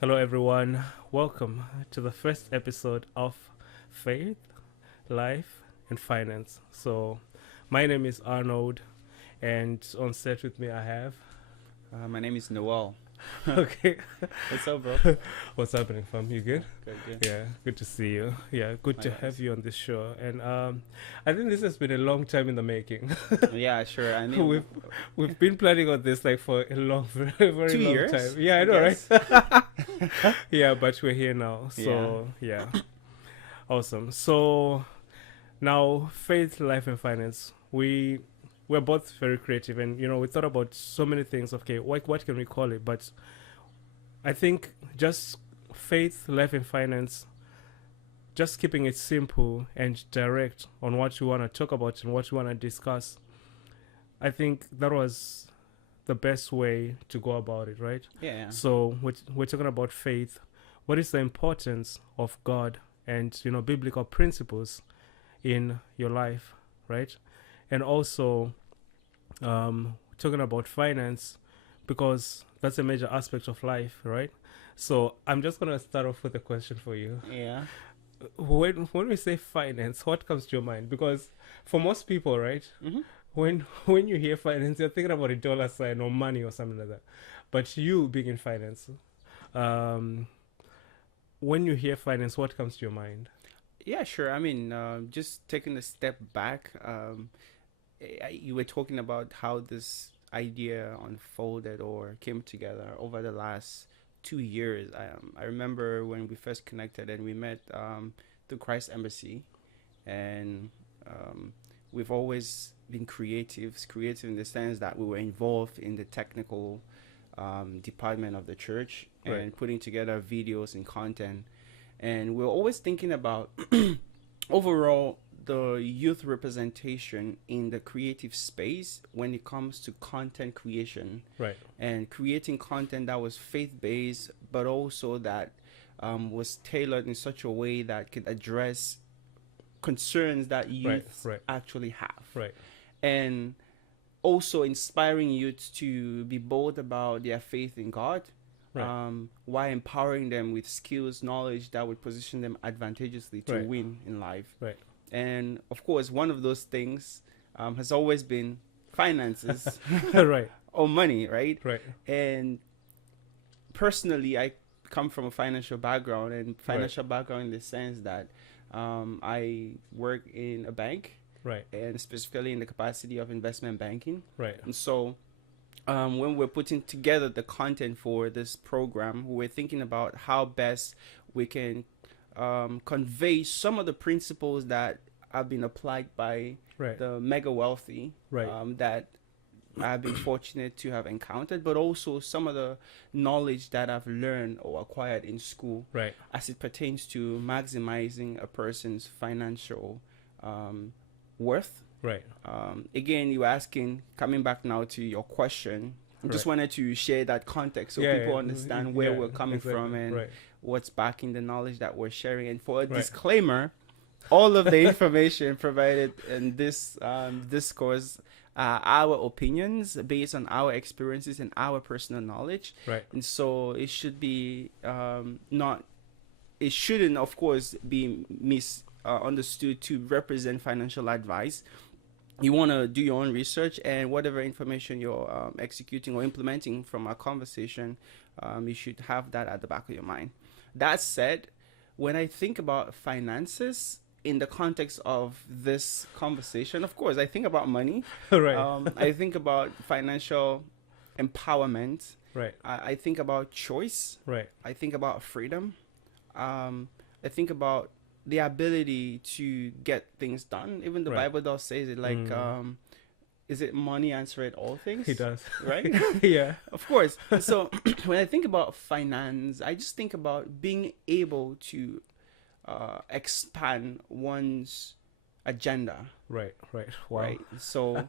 Hello, everyone. Welcome to the first episode of Faith, Life, and Finance. So, my name is Arnold, and on set with me I have. My name is Noel. Okay. What's up, bro? What's happening, fam? You good? Good. Yeah, good to see you. Yeah, good to Likewise. have you on this show. And I think this has been a long time in the making. Yeah, sure. I mean, We've been planning on this like for a long, very, very 2 long years. time. Yeah, I know, guess. right? Yeah, but we're here now. So yeah. Awesome. So now faith, life, and finance. We're both very creative, and we thought about so many things. Okay, what can we call it? But I think just faith, life, and finance. Just keeping it simple and direct on what you want to talk about and what you want to discuss. I think that was the best way to go about it, right? Yeah. So we're talking about faith. What is the importance of God and biblical principles in your life, right? And also talking about finance because that's a major aspect of life, right? So I'm just gonna start off with a question for you. Yeah. When we say finance, what comes to your mind? Because for most people, right, Mm-hmm. when you hear finance, you're thinking about a dollar sign or money or something like that. But you being in finance, um, when you hear finance, what comes to your mind? Yeah, sure. I mean, just taking a step back, you were talking about how this idea unfolded or came together over the last 2 years. I remember when we first connected and we met the Christ Embassy, and we've always been creative in the sense that we were involved in the technical department of the church and Right. putting together videos and content. And we're always thinking about overall the youth representation in the creative space when it comes to content creation Right. and creating content that was faith-based but also that was tailored in such a way that could address concerns that youth Right. actually have, Right. and also inspiring youth to be bold about their faith in God, Right. while empowering them with skills, knowledge that would position them advantageously to Right. win in life. Right. And of course, one of those things has always been finances Right. or money, right? Right. And personally, I come from a financial background, and financial background in the sense that I work in a bank, Right. and specifically in the capacity of investment banking. Right. And so when we're putting together the content for this program, we're thinking about how best we can convey some of the principles that have been applied by Right. the mega wealthy, Right. that I've been fortunate to have encountered, but also some of the knowledge that I've learned or acquired in school Right. as it pertains to maximizing a person's financial worth. Right. Again, you were asking, coming back now to your question, I just Right. wanted to share that context so people understand where we're coming from and right. what's backing the knowledge that we're sharing. And for a Right. disclaimer, all of the information provided in this discourse are our opinions based on our experiences and our personal knowledge. Right. And so it should be not, it shouldn't, of course, be understood to represent financial advice. You want to do your own research, and whatever information you're executing or implementing from our conversation, you should have that at the back of your mind. That said, when I think about finances in the context of this conversation, of course, I think about money. Right. I think about financial empowerment. Right. I think about choice. Right. I think about freedom. I think about the ability to get things done. Even the Right. Bible does say it, like, is it money answereth all things? He does. Right? Yeah. Of course. So when I think about finance, I just think about being able to expand one's agenda. Right. Right. Wow. Right. So,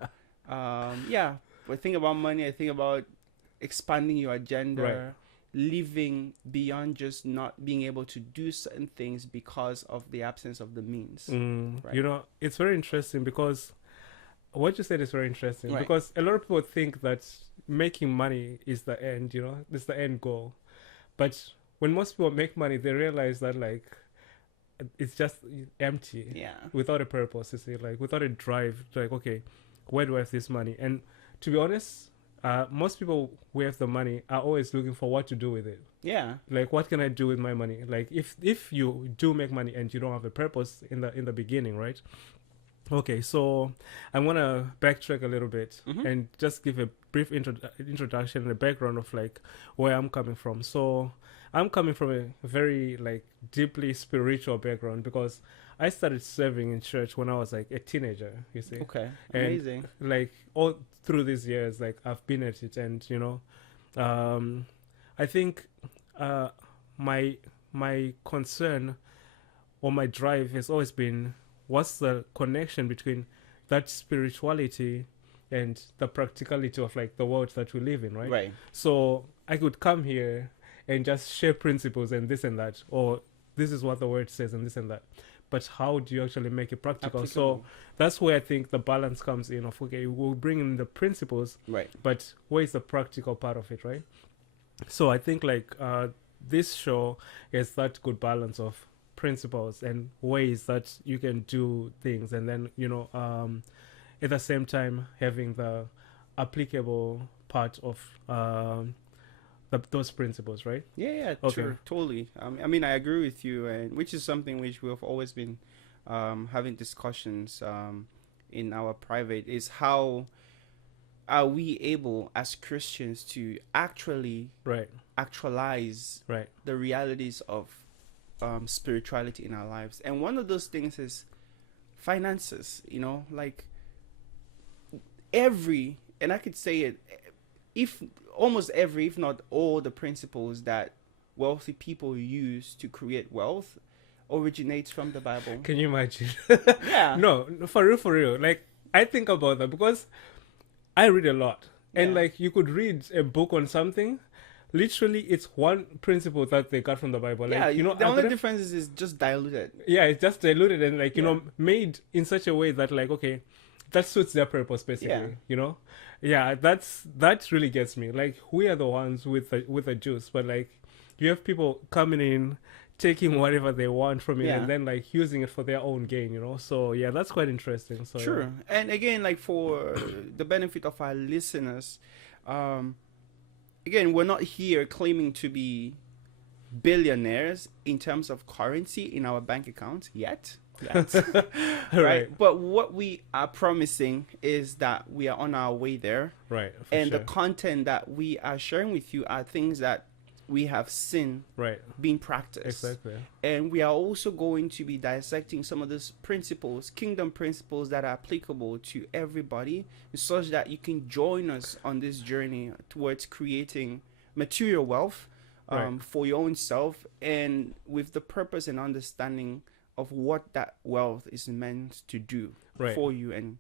yeah, when I think about money, I think about expanding your agenda, Right. living beyond just not being able to do certain things because of the absence of the means. Right. You know, it's very interesting because what you said is very interesting Right. because a lot of people think that making money is the end, you know, it's the end goal. But when most people make money, they realize that like it's just empty Yeah. without a purpose. You see, like without a drive. Like, okay, where do I have this money? And to be honest, most people who have the money are always looking for what to do with it. Yeah. Like, what can I do with my money? Like, if you do make money and you don't have a purpose in the beginning, right? Okay, so I'm gonna backtrack a little bit and just give a brief introduction and a background of like where I'm coming from. So I'm coming from a very like deeply spiritual background because I started serving in church when I was like a teenager. You see, Okay. And, Amazing. like all through these years, like I've been at it, and you know, I think my concern or my drive has always been, what's the connection between that spirituality and the practicality of like the world that we live in, right? Right. So I could come here and just share principles and this and that, or this is what the word says and this and that. But how do you actually make it practical? So that's where I think the balance comes in of, okay, we'll bring in the principles, Right. but where is the practical part of it, right? So I think like this show is that good balance of principles and ways that you can do things, and then you know at the same time having the applicable part of those principles, right? Yeah, Okay. sure, totally. I mean, I agree with you, and which is something which we have always been having discussions in our private, is how are we able as Christians to actually Right, actualize right, the realities of spirituality in our lives. And one of those things is finances, you know, like and I could say it, if almost every, if not all, the principles that wealthy people use to create wealth originates from the Bible. Can you imagine? Yeah. No, for real. Like, I think about that because I read a lot. And Yeah. like, you could read a book on something, literally it's one principle that they got from the Bible. Like, Yeah, you know, the only difference is just diluted. yeah, it's just diluted and like, you Yeah. know, made in such a way that like, okay, that suits their purpose basically. Yeah. You know, yeah, that really gets me. Like, we are the ones with the juice, but like, you have people coming in, taking whatever they want from it, Yeah. and then like using it for their own gain. You know, so yeah, that's quite interesting. So Sure. yeah. And again, like for the benefit of our listeners, again, we're not here claiming to be billionaires in terms of currency in our bank accounts yet. Right. But what we are promising is that we are on our way there. Right. For And sure. the content that we are sharing with you are things that we have seen Right. being practiced. Exactly. And we are also going to be dissecting some of those principles, kingdom principles that are applicable to everybody, such that you can join us on this journey towards creating material wealth Right. for your own self, and with the purpose and understanding of what that wealth is meant to do Right. for you, and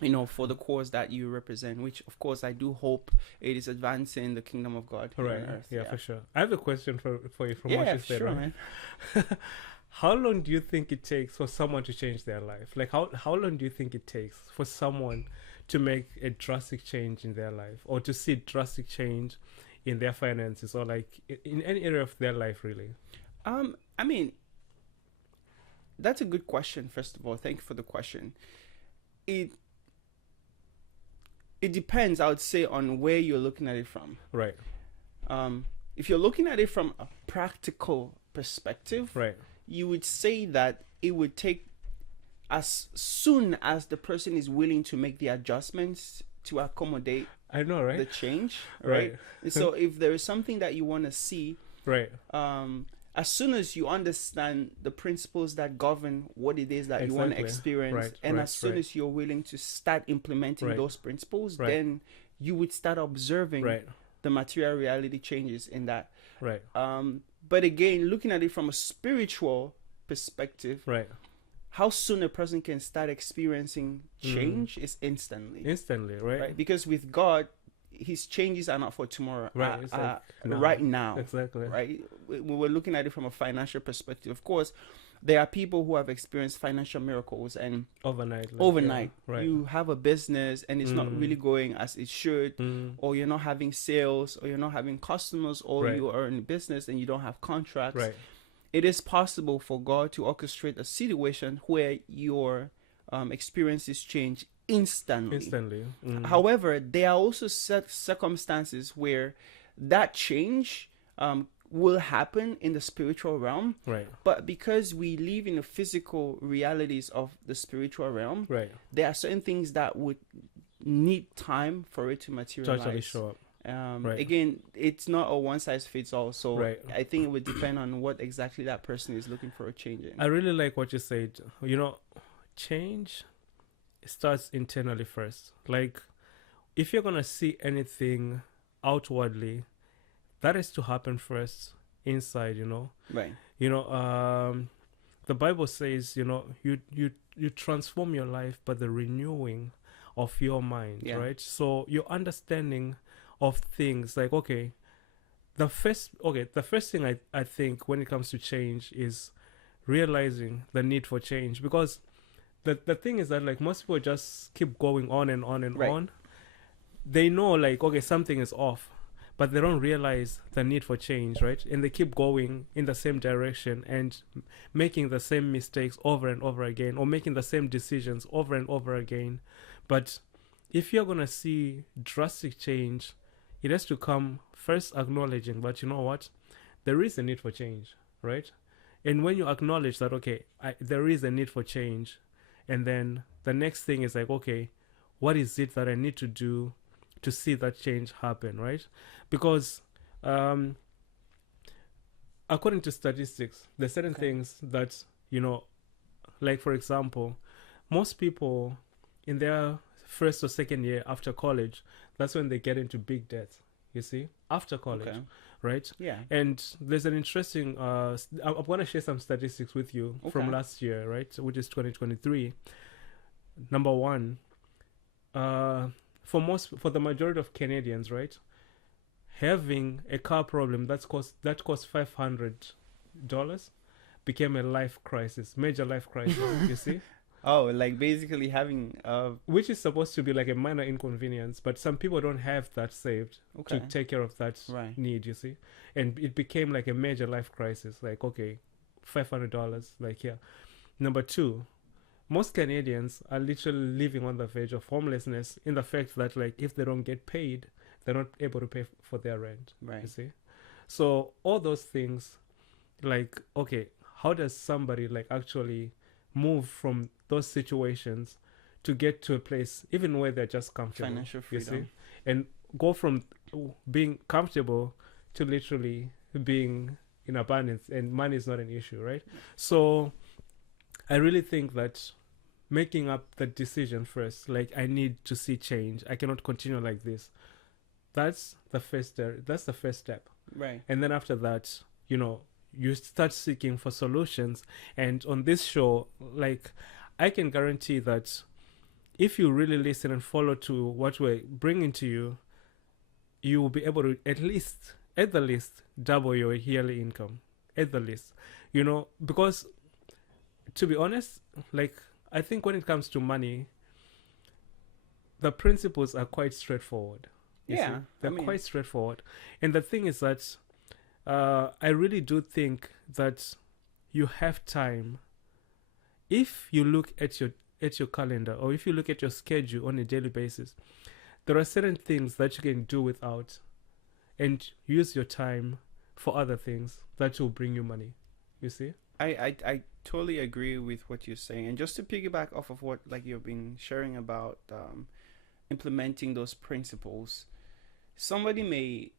you know, for the cause that you represent, which of course I do hope it is advancing the kingdom of God here Right. on earth. Yeah, for sure. I have a question for you from what Yeah, you said. sure, right? man. How long do you think it takes for someone to change their life? Like, how long do you think it takes for someone to make a drastic change in their life, or to see drastic change in their finances, or like in any area of their life, really? I mean, that's a good question. First of all, thank you for the question. It depends, I would say, on where you're looking at it from. Right. If you're looking at it from a practical perspective, Right. you would say that it would take as soon as the person is willing to make the adjustments to accommodate I know, the right? change, Right. right? So if there is something that you want to see, Right. as soon as you understand the principles that govern what it is that you want to Exactly. experience, Right, and right, as soon right. as you're willing to start implementing Right. those principles, Right. then you would start observing Right. the material reality changes in that. Right. But again, looking at it from a spiritual perspective, Right. how soon a person can start experiencing change is instantly, Instantly, right? right? Because with God, his changes are not for tomorrow, Right, it's like now. right now. Exactly. Right, we were looking at it from a financial perspective. Of course, there are people who have experienced financial miracles, and Overnight. Yeah, right. you have a business and it's not really going as it should, Mm, or you're not having sales, or you're not having customers, or Right. you are in business and you don't have contracts. right. It is possible for God to orchestrate a situation where your experiences change instantly. Instantly. However, there are also circumstances where that change will happen in the spiritual realm, Right. but because we live in the physical realities of the spiritual realm, Right. there are certain things that would need time for it to To materialize. actually show up. Right. Again, it's not a one size fits all, so Right. I think it would depend on what exactly that person is looking for a change in. I really like what you said. You know, change starts internally first. Like, if you're gonna see anything outwardly, that is to happen first inside. Right. The Bible says, you transform your life by the renewing of your mind, Yeah. right? So your understanding of things, like, okay, the first thing I think when it comes to change is realizing the need for change, because the thing is that, like, most people just keep going on and on and Right. on. They know, like, okay, something is off, but they don't realize the need for change, right? And they keep going in the same direction and making the same mistakes over and over again, or making the same decisions over and over again. But if you're going to see drastic change, it has to come first acknowledging that, you know what, there is a need for change, right? And when you acknowledge that, okay, there is a need for change, and then the next thing is like, okay, what is it that I need to do to see that change happen, right? Because according to statistics, there's certain things that, like, for example, most people in their first or second year after college, that's when they get into big debt, you see, after college. Okay. Right? Yeah. And there's an interesting, I'm going to share some statistics with you from Okay. last year, right? Which is 2023. Number one, for the majority of Canadians, right, having a car problem that cost $500 became a life crisis, major life crisis, you see? Oh, like basically having Which is supposed to be like a minor inconvenience, but some people don't have that saved okay. to take care of that Right. need, you see? And it became like a major life crisis. Like, okay, $500, like, yeah. Number two, most Canadians are literally living on the verge of homelessness, in the fact that, like, if they don't get paid, they're not able to pay for their rent, you Right. see? So all those things, like, okay, how does somebody, like, actually move from those situations to get to a place even where they're just comfortable, Financial you freedom. see, and go from being comfortable to literally being in abundance, and money is not an issue, right? So I really think that making up the decision first, like, I need to see change, I cannot continue like this, that's the first step. Right. And then after that, you start seeking for solutions. And on this show, like, I can guarantee that if you really listen and follow to what we're bringing to you, you will be able to at the least double your yearly income, at the least, because, to be honest, like, I think when it comes to money, the principles are quite straightforward. You Yeah, see? They're I mean- quite straightforward. And the thing is that I really do think that you have time. If you look at your calendar, or if you look at your schedule on a daily basis, there are certain things that you can do without, and use your time for other things that will bring you money. You see? I totally agree with what you're saying, and just to piggyback off of what, like, you've been sharing about implementing those principles, somebody may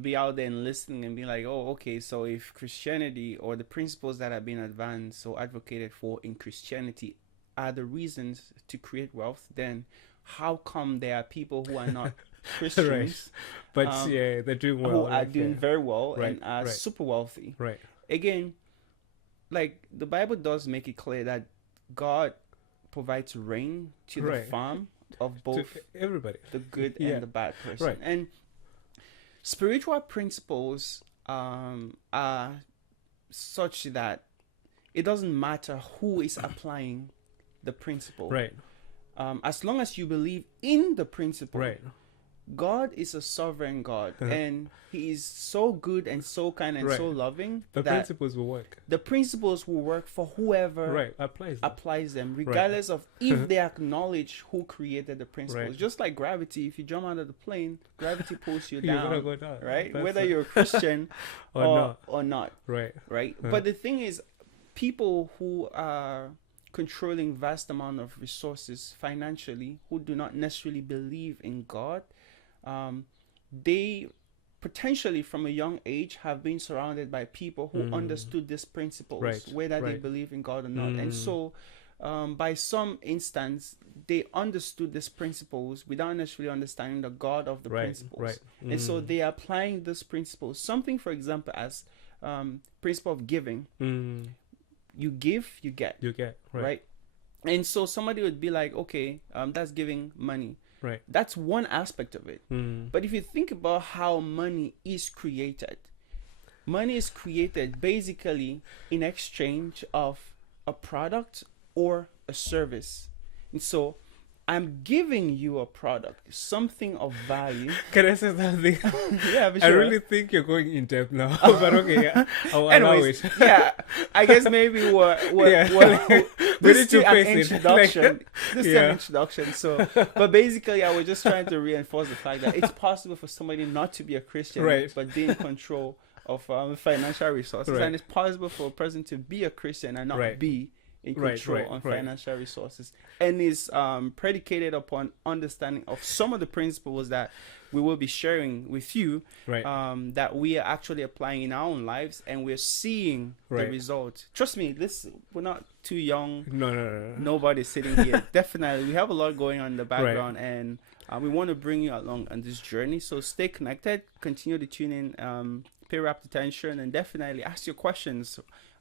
be out there and listening and be like, oh, okay, so if Christianity or the principles that have been advanced or advocated for in Christianity are the reasons to create wealth, then how come there are people who are not Christians But yeah, they're doing well. who are like, doing yeah. very well Right, and are right. super wealthy? Right. Again, like, the Bible does make it clear that God provides rain to the Right. farm of both To everybody. the good Yeah. and the bad person. Right. And spiritual principles are such that it doesn't matter who is applying the principle. Right. As long as you believe in the principle, Right. God is a sovereign God, and He is so good and so kind and Right. so loving The that principles will work. the principles will work for whoever Right. Applies them. them, regardless of if they acknowledge who created the principles. Right. Just like gravity, if you jump out of the plane, gravity pulls you You're down, gonna go down. right? That's Whether it. you're a Christian Or or not, Right. right? But the thing is, people who are controlling vast amount of resources financially, who do not necessarily believe in God, they potentially from a young age have been surrounded by people who understood these principles, Right, whether they right. believe in God or not. And so by some instance, they understood these principles without necessarily understanding the God of the Right, principles. right. And so they are applying these principles. Something, for example, as principle of giving. You give, you get. You get Right. And so somebody would be like, okay, that's giving money. Right. That's one aspect of it. But if you think about how money is created basically in exchange of a product or a service. And so I'm giving you a product, something of value. Can I say something? Yeah, for sure. I really think you're going in depth now. But okay, yeah. I'll allow Anyways, it. yeah, I guess maybe we're We this need is still to an face it. introduction. This is an Yeah. introduction. So, but basically, I was just trying to reinforce the fact that it's possible for somebody not to be a Christian, Right. but be in control of financial resources, Right. and it's possible for a person to be a Christian and not Right. be in Right, control right, on right. financial resources, and is predicated upon understanding of some of the principles that we will be sharing with you, Right. that we are actually applying in our own lives, and we're seeing Right. the results. Trust me, we're not too young. No. Nobody's sitting here. Definitely, we have a lot going on in the background, and we want to bring you along on this journey. So stay connected, continue to tune in, pay rapt attention, and definitely ask your questions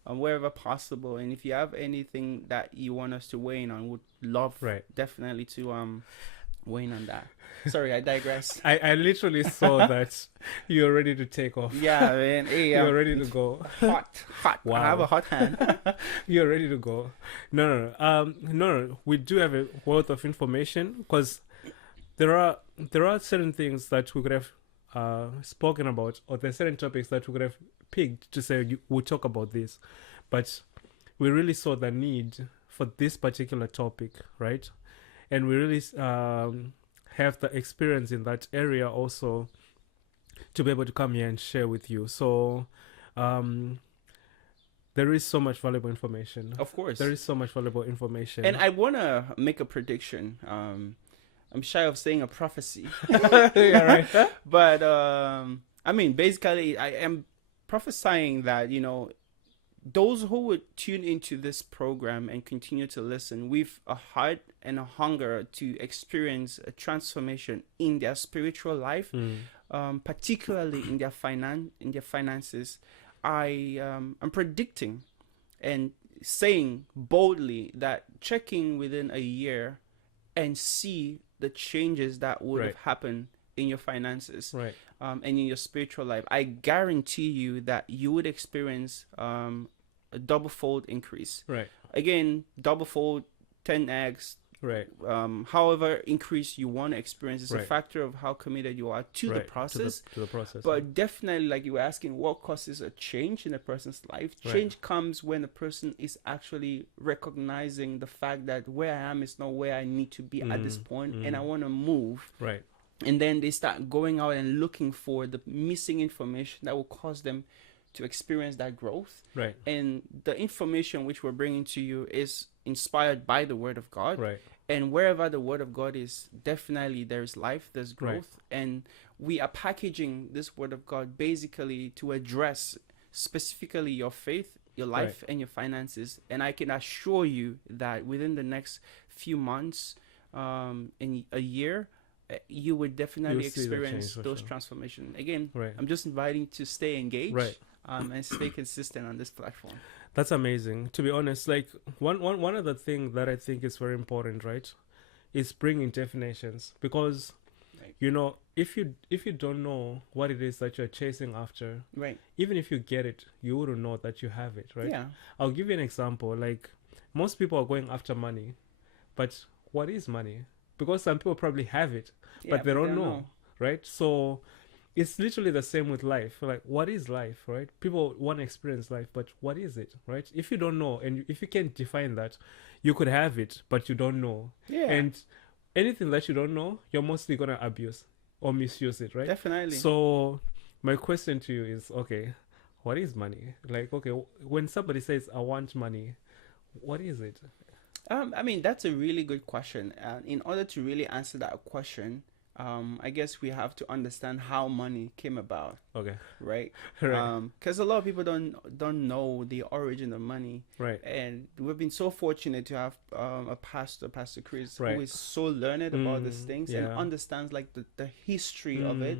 wherever possible. And if you have anything that you want us to weigh in on, would love definitely to weigh in on that. Sorry, I digress. I literally saw that you're ready to take off. Yeah, man. Hey, You're ready to go. hot. Wow. I have a hot hand. You're ready to go. No. We do have a wealth of information because there are certain things that we could have spoken about, or there are certain topics that we could have picked to say we'll talk about this, but we really saw the need for this particular topic, right? And we really have the experience in that area also to be able to come here and share with you. So there is so much valuable information. Of course. There is so much valuable information. And I want to make a prediction. I'm shy of saying a prophecy. Yeah, right. But, I mean, basically, I am prophesying that, those who would tune into this program and continue to listen with a heart and a hunger to experience a transformation in their spiritual life, particularly in their finances, I'm predicting and saying boldly that checking within a year and see the changes that would have happened in your finances, and in your spiritual life, I guarantee you that you would experience a double-fold increase. Again, double-fold, 10x, however increase you want to experience. It's a factor of how committed you are to the process. To the process. But definitely, like you were asking, what causes a change in a person's life? Change comes when a person is actually recognizing the fact that where I am is not where I need to be at this point, and I want to move. And then they start going out and looking for the missing information that will cause them to experience that growth. And the information which we're bringing to you is inspired by the Word of God. And wherever the Word of God is, definitely there's life, there's growth. And we are packaging this Word of God basically to address specifically your faith, your life, and your finances. And I can assure you that within the next few months, in a year, you would definitely experience those transformations. Again, I'm just inviting to stay engaged and stay consistent on this platform. That's amazing. To be honest, like one of the things that I think is very important, right, is bringing definitions, because Right. You know, if you don't know what it is that you're chasing after, Right. even if you get it, you wouldn't know that you have it, right? Yeah. I'll give you an example. Like, most people are going after money, but what is money? Because some people probably have it, Yeah, but they don't know, right? So it's literally the same with life. Like, what is life, right? People want to experience life, but what is it, right? If you don't know, and if you can't define that, you could have it, but you don't know. Yeah. And anything that you don't know, you're mostly going to abuse or misuse it, right? Definitely. So my question to you is, okay, what is money? Like, okay, when somebody says, I want money, what is it? I mean, that's a really good question. In order to really answer that question, I guess we have to understand how money came about, Okay. right? Right. Because a lot of people don't know the origin of money, Right. and we've been so fortunate to have a pastor, Pastor Chris, Right. who is so learned about these things and yeah. understands like the history of it,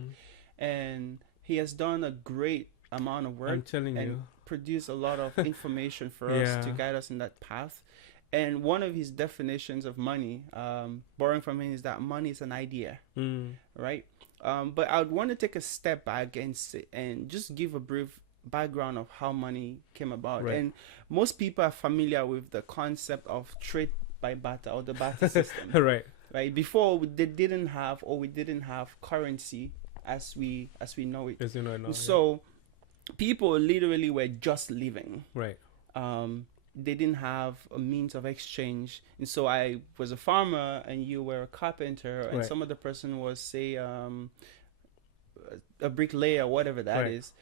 and he has done a great amount of work I'm telling and you. produced a lot of information for us to guide us in that path. And one of his definitions of money, borrowing from him, is that money is an idea, right? But I would want to take a step back and just give a brief background of how money came about. Right. And most people are familiar with the concept of trade by barter or the barter system, Right. right? Before we didn't have currency as we know it. As you know now. So people literally were just living. Right. They didn't have a means of exchange, and so I was a farmer and you were a carpenter, and Right. some other person was, say, a bricklayer, whatever that Right. is.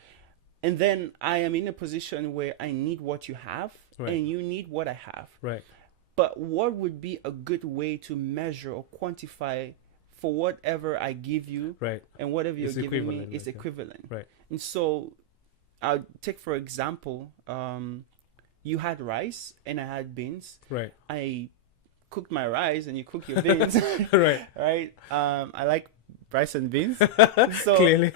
And then I am in a position where I need what you have, Right. and you need what I have. Right. But what would be a good way to measure or quantify for whatever I give you, Right. and whatever you're It's giving me equivalent, is like, equivalent. Right. And so I'll take, for example, you had rice and I had beans. Right. I cooked my rice and you cook your beans. Right. Right? I like rice and beans. So Clearly.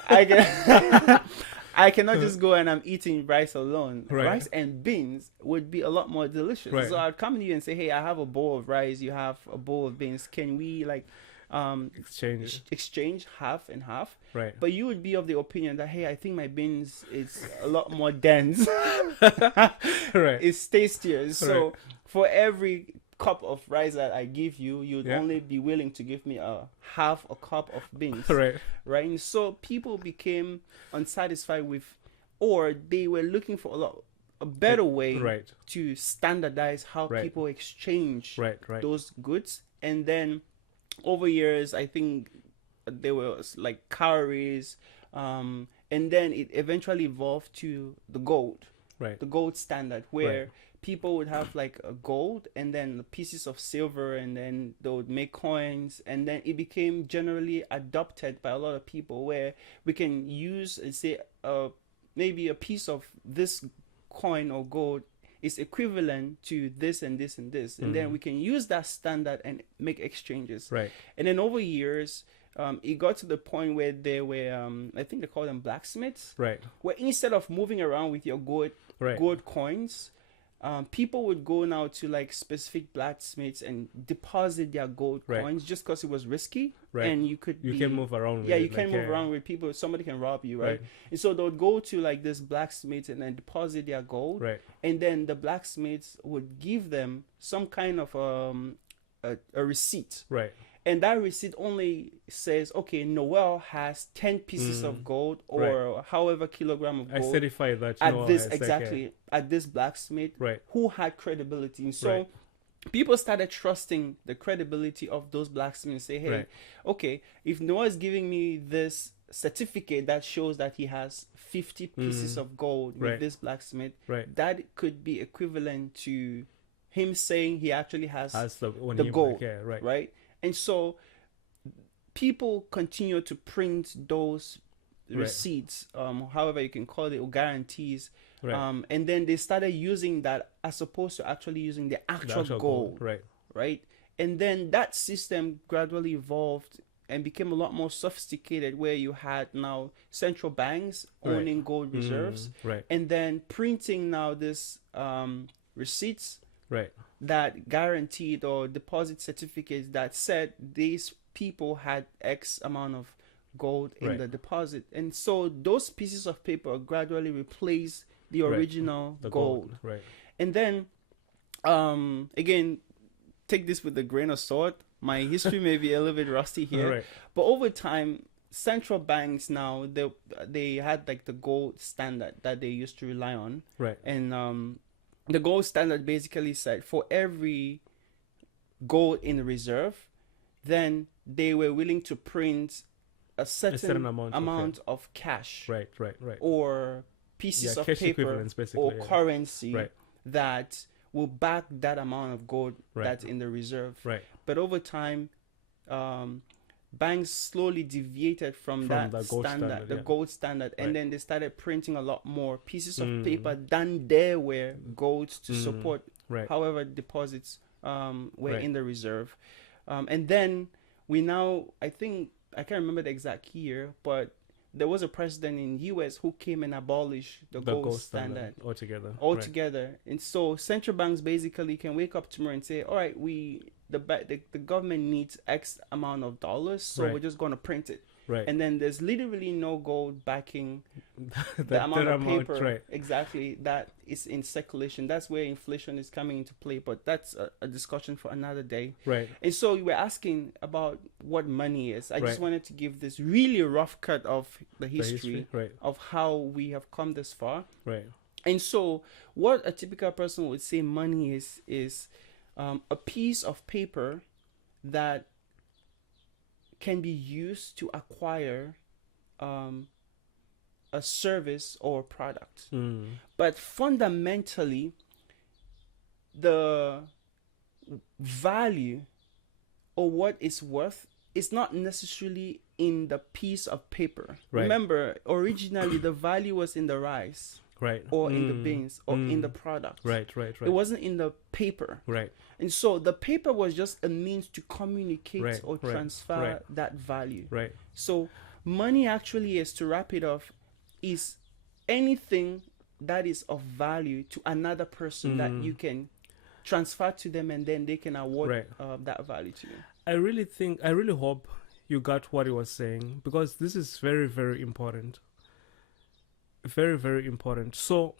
I cannot just go and I'm eating rice alone. Right. Rice and beans would be a lot more delicious. Right. So I'd come to you and say, hey, I have a bowl of rice, you have a bowl of beans. Can we exchange half and half? Right. But you would be of the opinion that, hey, I think my beans is a lot more dense. Right. It's tastier. So Right. for every cup of rice that I give you, you'd Yeah. only be willing to give me a half a cup of beans. Right. Right? And so people became unsatisfied with, or they were looking for a better way Right. to standardize how Right. people exchange Right. Right. those goods. And then over years, I think there was like cowries, and then it eventually evolved to the gold, Right. the gold standard, where Right. people would have like a gold and then pieces of silver, and then they would make coins, and then it became generally adopted by a lot of people, where we can use, say, maybe a piece of this coin or gold is equivalent to this and this and this, and then we can use that standard and make exchanges. Right. And then over years, it got to the point where there were, I think they call them blacksmiths, Right. where instead of moving around with your Right. gold coins, people would go now to like specific blacksmiths and deposit their gold Right. coins just because it was risky. Right. And you could You can move around with yeah, it, you can like, move around with people. Somebody can rob you, right? Right. And so they would go to like this blacksmith and then deposit their gold, Right. and then the blacksmiths would give them some kind of a receipt. Right. And that receipt only says, okay, Noel has 10 pieces of gold, or however kilogram of I gold certify that. at no, this it's like, exactly at this blacksmith Right. who had credibility. And so Right. people started trusting the credibility of those blacksmiths and say, hey, Right. okay, if Noah is giving me this certificate that shows that he has 50 pieces of gold with Right. this blacksmith, Right. that could be equivalent to him saying he actually has As when the you gold, yeah, right. right? And so people continue to print those Right. receipts, however you can call it, or guarantees. Right. And then they started using that as opposed to actually using the The actual gold, Right. right? And then that system gradually evolved and became a lot more sophisticated, where you had now central banks Right. owning gold reserves, Right. and then printing now this receipts Right. that guaranteed, or deposit certificates that said this people had X amount of gold in Right. the deposit, and so those pieces of paper gradually replace the Right. original The gold. Right. And then, again, take this with a grain of salt. My history may be a little bit rusty here, Right. but over time, central banks now they had like the gold standard that they used to rely on, Right. and the gold standard basically said for every gold in reserve, then they were willing to print a certain amount of cash, Right. Right. Right. or pieces of cash paper equivalents, basically, or yeah. currency Right. that will back that amount of gold Right. that's in the reserve. Right. But over time, banks slowly deviated from that the gold standard, the yeah. gold standard, and Right. then they started printing a lot more pieces of paper than there were golds to support Right. however deposits were Right. in the reserve. And then we now, I think, I can't remember the exact year, but there was a president in US who came and abolished the gold standard altogether. altogether. And so central banks basically can wake up tomorrow and say, all right, the government needs X amount of dollars, so Right. we're just going to print it. Right. And then there's literally no gold backing the that amount of amount, paper right. exactly that is in circulation. That's where inflation is coming into play, but that's a discussion for another day. Right. And so you were asking about what money is. I just Right. wanted to give this really rough cut of the The history Right. of how we have come this far. Right. And so what a typical person would say money is a piece of paper that can be used to acquire a service or product. But fundamentally, the value or what it's worth is not necessarily in the piece of paper. Right. Remember, originally the value was in the rice Right. or in the beans or in the product. Right. Right. Right. It wasn't in the paper. Right. And so the paper was just a means to communicate Right, or right, transfer right. that value. Right. So money actually is, to wrap it off, is anything that is of value to another person that you can transfer to them, and then they can award Right. that value to you. I really hope you got what he was saying, because this is very, very important. Very, very important. So,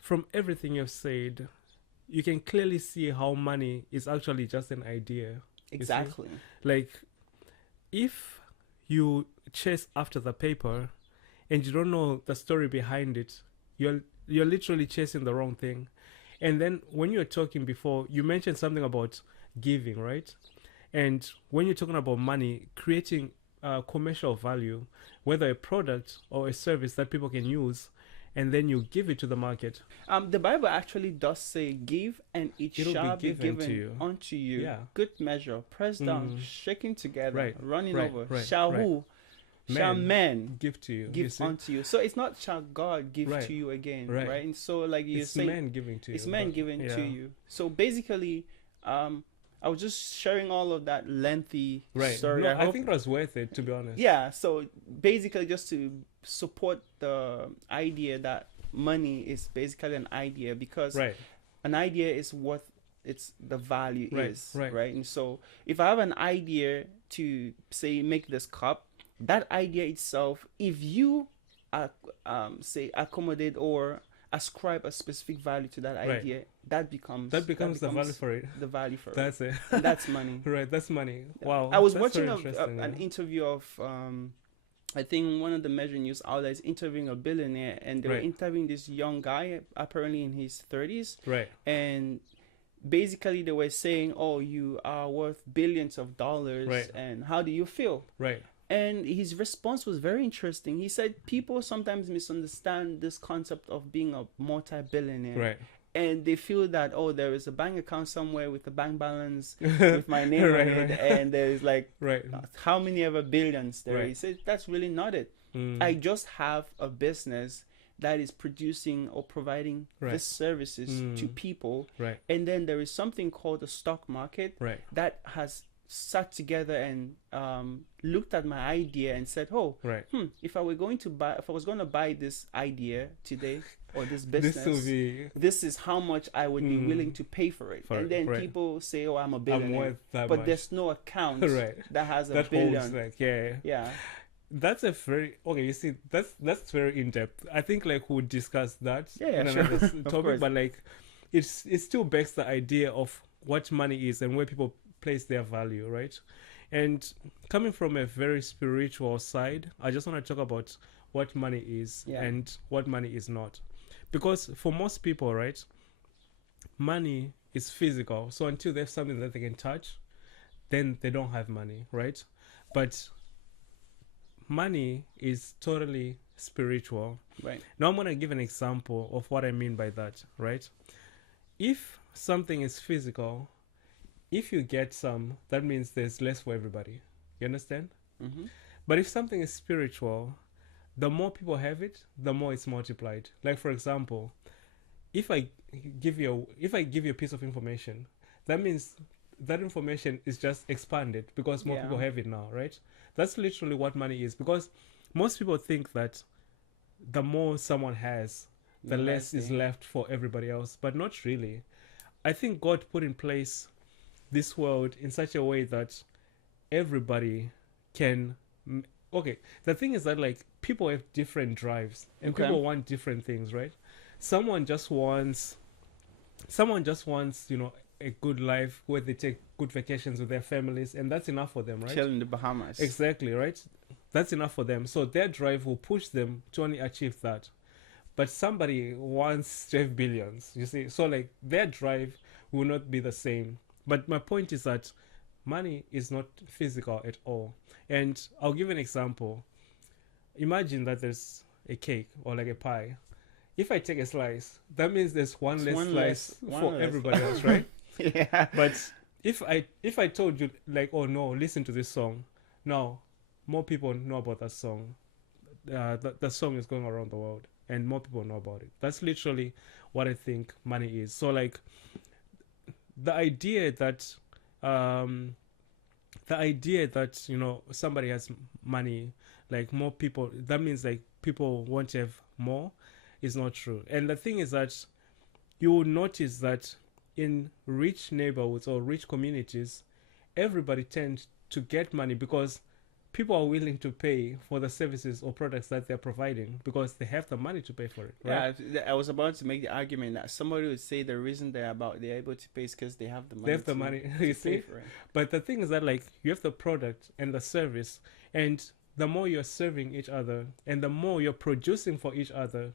from everything you've said, you can clearly see how money is actually just an idea. Exactly. Like, if you chase after the paper and you don't know the story behind it, you're literally chasing the wrong thing. And then when you were talking before, you mentioned something about giving, right? And when you're talking about money, creating commercial value, whether a product or a service that people can use, and then you give it to the market. The Bible actually does say, give and it It'll shall be be given given to you. unto you. Yeah. Good measure, pressed down, shaking together, Right, running right, over. right, Shall right. who? Shall men give to you? You give see? unto you. So it's not shall God give Right, to you again, right. right? And so like you It's say, men giving to you. it's men but- giving yeah. to you. So basically, I was just sharing all of that lengthy Right. story. No, I I hope- think it was worth it, to be honest. yeah. So basically, just to support the idea that money is basically an idea, because Right. an idea is what it's the value Right, is, right. And so if I have an idea to say make this cup, that idea itself, if you say accommodate or ascribe a specific value to that Right. idea, that becomes the value for it. the value for That's it. it. And that's money. Right. That's money. Wow. I was that's watching very interesting, an yeah. interview of I think one of the major news outlets interviewing a billionaire, and they were Right. interviewing this young guy, apparently in his 30s, Right. and basically they were saying, oh, you are worth billions of dollars, Right. and how do you feel? Right. And his response was very interesting. He said people sometimes misunderstand this concept of being a multi-billionaire, Right. and they feel that, oh, there is a bank account somewhere with a bank balance with my name Right, on it, right. and there's like Right. how many ever billions there. Right. He said that's really not it. Mm. I just have a business that is producing or providing Right. these services to people, Right. and then there is something called the stock market Right. that has sat together and looked at my idea and said, "Oh, Right. if I was going to buy this idea today or this This will business, be this is how much I would be willing to pay for it." And then right. people say, "Oh, I'm a I'm billionaire," worth that but much. there's no account Right. that has a That billion. holds like yeah. Yeah, That's a very okay. You see, that's very in depth. I think like we'll discuss that Yeah, in sure. another Of topic, course. but like it still begs the idea of what money is and where people place their value, right? And coming from a very spiritual side, I just want to talk about what money is Yeah. and what money is not, because for most people, right, money is physical. So until they have something that they can touch, then they don't have money, right? But money is totally spiritual. Right. Now I'm going to give an example of what I mean by that, right? If something is physical, if you get some, that means there's less for everybody. You understand? Mm-hmm. But if something is spiritual, the more people have it, the more it's multiplied. Like for example, if I give you a piece of information, that means that information is just expanded because more Yeah. people have it now, right? That's literally what money is, because most people think that the more someone has, the less is left for everybody else, but not really. I think God put in place this world in such a way that everybody can okay, the thing is that like people have different drives and Okay. people want different things, right? Someone just wants a good life where they take good vacations with their families, and that's enough for them, right? Chill in the Bahamas. Exactly, right? That's enough for them. So their drive will push them to only achieve that. But somebody wants to have billions, you see. So like their drive will not be the same. But my point is that money is not physical at all. And I'll give an example. Imagine that there's a cake or like a pie. If I take a slice, that means there's one It's less one slice less- for one less. everybody else, right? Yeah. But if I told you like, oh no, listen to this song, now more people know about that song. The song is going around the world, and more people know about it. That's literally what I think money is. So like, the idea that somebody has money, like more people, that means like people want to have more, is not true. And the thing is that you will notice that in rich neighborhoods or rich communities, everybody tends to get money because people are willing to pay for the services or products that they're providing because they have the money to pay for it, right? Yeah, I was about to make the argument that somebody would say the reason they're able to pay is because they have the money. They have the money, you see? for it. But the thing is that like you have the product and the service, and the more you're serving each other and the more you're producing for each other,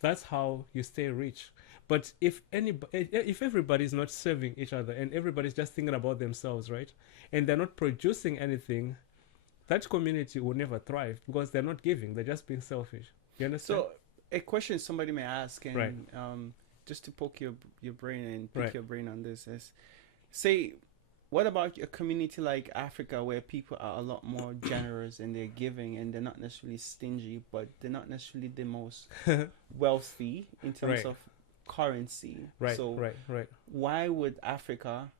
that's how you stay rich. But if everybody's not serving each other and everybody's just thinking about themselves, right, and they're not producing anything, that community will never thrive because they're not giving; they're just being selfish. You understand? So, a question somebody may ask, and Right. Just to poke your brain and pick Right. your brain on this is, say, what about a community like Africa where people are a lot more generous and they're giving and they're not necessarily stingy, but they're not necessarily the most wealthy in terms Right. of currency. right, So right. why would Africa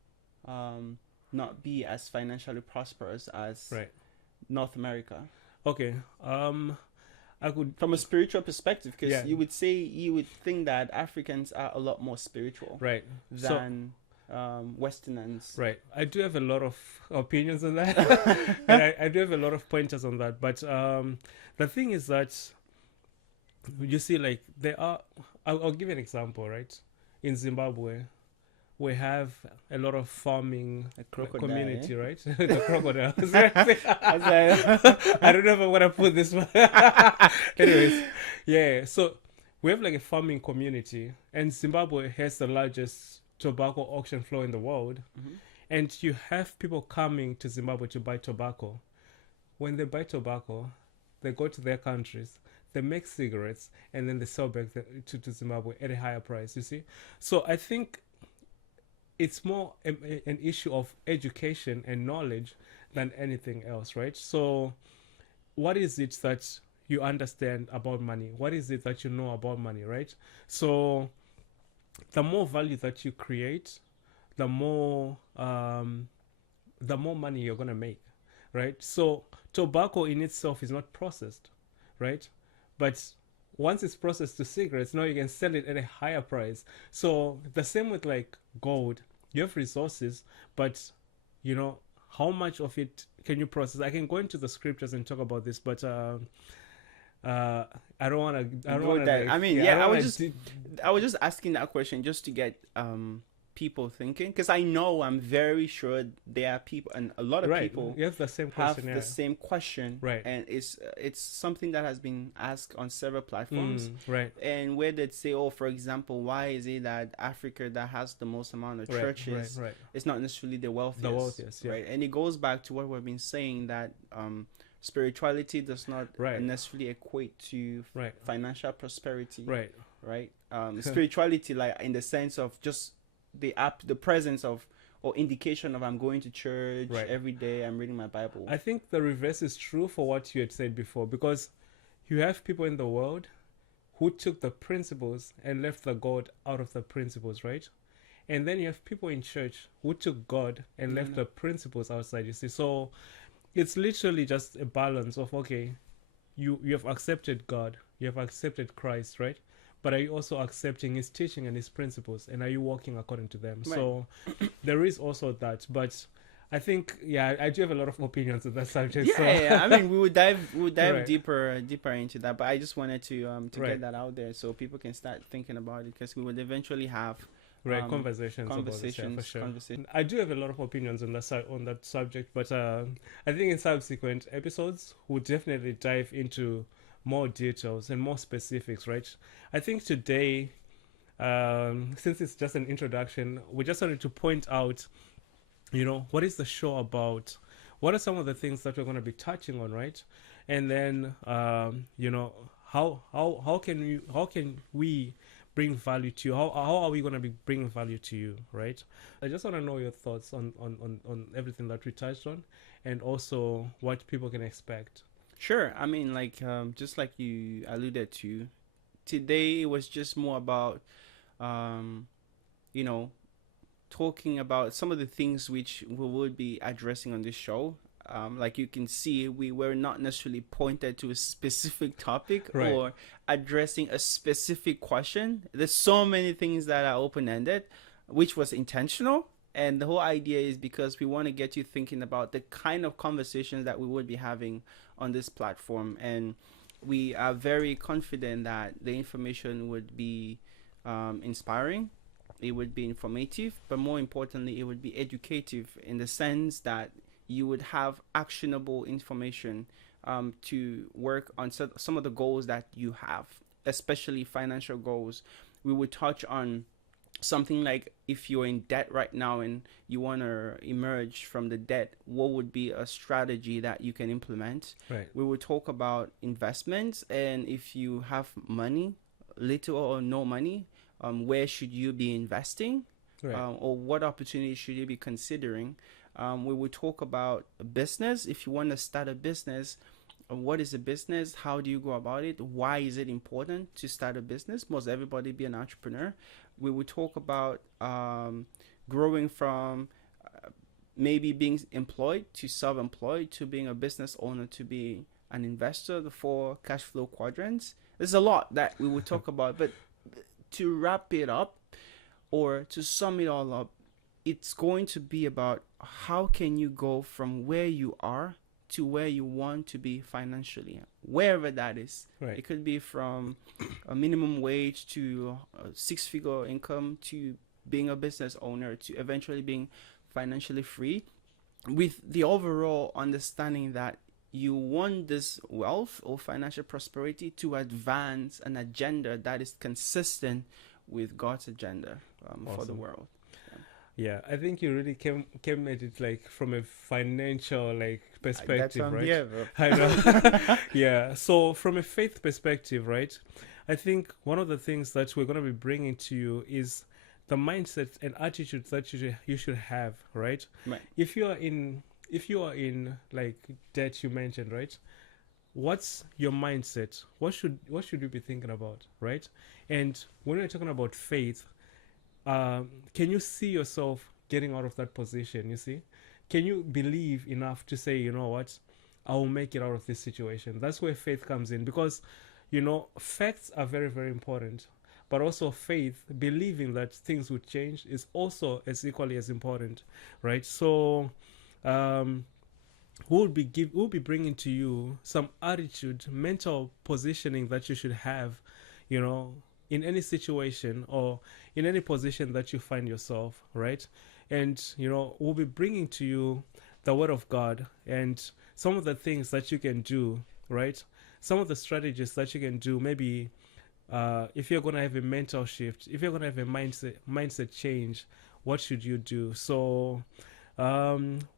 not be as financially prosperous as Right. North America? Okay. I could. From a spiritual perspective, because Yeah. you would think that Africans are a lot more spiritual Right. So. than Westerners. Right. I do have a lot of opinions on that. And I do have a lot of pointers on that. But the thing is that, you see, like, there are... I'll give you an example, right? In Zimbabwe, we have a lot of farming A crocodile, community, eh? right? The crocodiles. I was like, I don't know if I want to put this one. Anyways, yeah. So we have like a farming community, and Zimbabwe has the largest tobacco auction floor in the world. Mhm. And you have people coming to Zimbabwe to buy tobacco. When they buy tobacco, they go to their countries, they make cigarettes, and then they sell back to Zimbabwe at a higher price, you see? So I think it's more an issue of education and knowledge than anything else, right? So what is it that you understand about money? What is it that you know about money, right? So the more value that you create, the more the more money you're gonna make, right? So tobacco in itself is not processed, right? But once it's processed to cigarettes, now you can sell it at a higher price. So the same with like gold. You have resources, but you know, how much of it can you process? I can go into the scriptures and talk about this, but I don't want to. I don't want that. to. I mean, yeah, I was just asking that question just to get people thinking, because I know I'm very sure there are people, and a lot of right. people You have the same have question. the same question, Right. and it's something that has been asked on several platforms, right. and where they'd say, oh, for example, why is it that Africa that has the most amount of churches, Right. it's not necessarily the wealthiest, Yeah. right? And it goes back to what we've been saying, that spirituality does not necessarily equate to financial prosperity, right? Spirituality, like in the sense of just the presence of or indication of I'm going to church every day, I'm reading my Bible. I think the reverse is true for what you had said before, because you have people in the world who took the principles and left the God out of the principles, right? And then you have people in church who took God and left the principles outside, you see. So it's literally just a balance of, okay, you have accepted God, you have accepted Christ, right? But are you also accepting his teaching and his principles, and are you walking according to them? Right. So there is also that. But I think, I do have a lot of opinions on that subject. I mean, we would dive deeper into that. But I just wanted to get that out there so people can start thinking about it, because we would eventually have conversations about this, for sure. I do have a lot of opinions on that subject, but I think in subsequent episodes we'll definitely dive into more details and more specifics, right? I think today, since it's just an introduction, we just wanted to point out, what is the show about? What are some of the things that we're going to be touching on, right? And then, how can we bring value to you? How are we going to be bringing value to you, right? I just want to know your thoughts on everything that we touched on, and also what people can expect. Sure. I mean, like, just like you alluded to, today it was just more about, talking about some of the things which we would be addressing on this show. Like you can see, we were not necessarily pointed to a specific topic or addressing a specific question. There's so many things that are open-ended, which was intentional. And the whole idea is because we want to get you thinking about the kind of conversations that we would be having on this platform. And we are very confident that the information would be inspiring, it would be informative, but more importantly, it would be educative, in the sense that you would have actionable information to work on some of the goals that you have, especially financial goals. We would touch on something like, if you're in debt right now and you want to emerge from the debt, what would be a strategy that you can implement? Right. We would talk about investments, and if you have money, little or no money, where should you be investing? Right. Or what opportunities should you be considering? We would talk about a business. If you want to start a business, what is a business? How do you go about it? Why is it important to start a business? Must everybody be an entrepreneur? We would talk about growing from maybe being employed to self-employed to being a business owner to be an investor, the 4 cash flow quadrants. There's a lot that we would talk about, but to wrap it up or to sum it all up, it's going to be about how can you go from where you are to where you want to be financially, wherever that is. Right. It could be from a minimum wage to a 6-figure income to being a business owner to eventually being financially free, with the overall understanding that you want this wealth or financial prosperity to advance an agenda that is consistent with God's agenda for the world. Yeah, I think you really came at it like from a financial perspective, right? Yeah, bro. I know. Yeah. So from a faith perspective, right? I think one of the things that we're going to be bringing to you is the mindset and attitude that you should have, right? Right. If you are in like debt, you mentioned, right? What's your mindset? What should you be thinking about, right? And when we're talking about faith, can you see yourself getting out of that position? You see, can you believe enough to say, you know what, I will make it out of this situation? That's where faith comes in, because, you know, facts are very, very important, but also faith, believing that things would change, is also as equally as important, right? So, we'll be bringing to you some attitude, mental positioning that you should have, you know, in any situation or in any position that you find yourself, right? And, you know, we'll be bringing to you the word of God and some of the things that you can do, right? Some of the strategies that you can do, maybe if you're going to have a mental shift, if you're going to have a mindset change, what should you do? So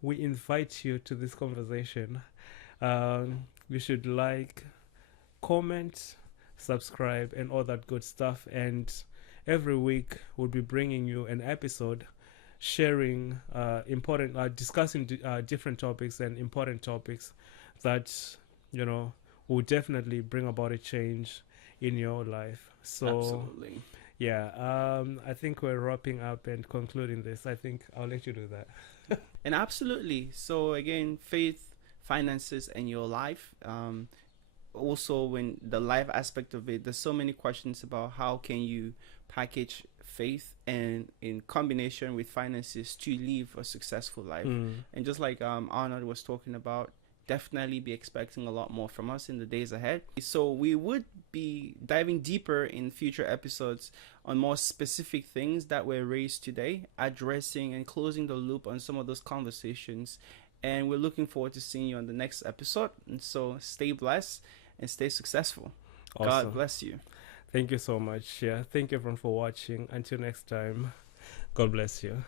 we invite you to this conversation. You should like, comment, subscribe, and all that good stuff. And every week we'll be bringing you an episode, sharing discussing different topics and important topics that, you know, will definitely bring about a change in your life. So Absolutely. yeah, I think we're wrapping up and concluding this. I think I'll let you do that. And absolutely. So again, faith, finances, and your life. Also, when the life aspect of it, there's so many questions about how can you package faith and in combination with finances to live a successful life. And just like Arnold was talking about, definitely be expecting a lot more from us in the days ahead. So we would be diving deeper in future episodes on more specific things that were raised today, addressing and closing the loop on some of those conversations. And we're looking forward to seeing you on the next episode. And so stay blessed and stay successful. Awesome. God bless you. Thank you so much. Yeah, thank you everyone for watching. Until next time, God bless you.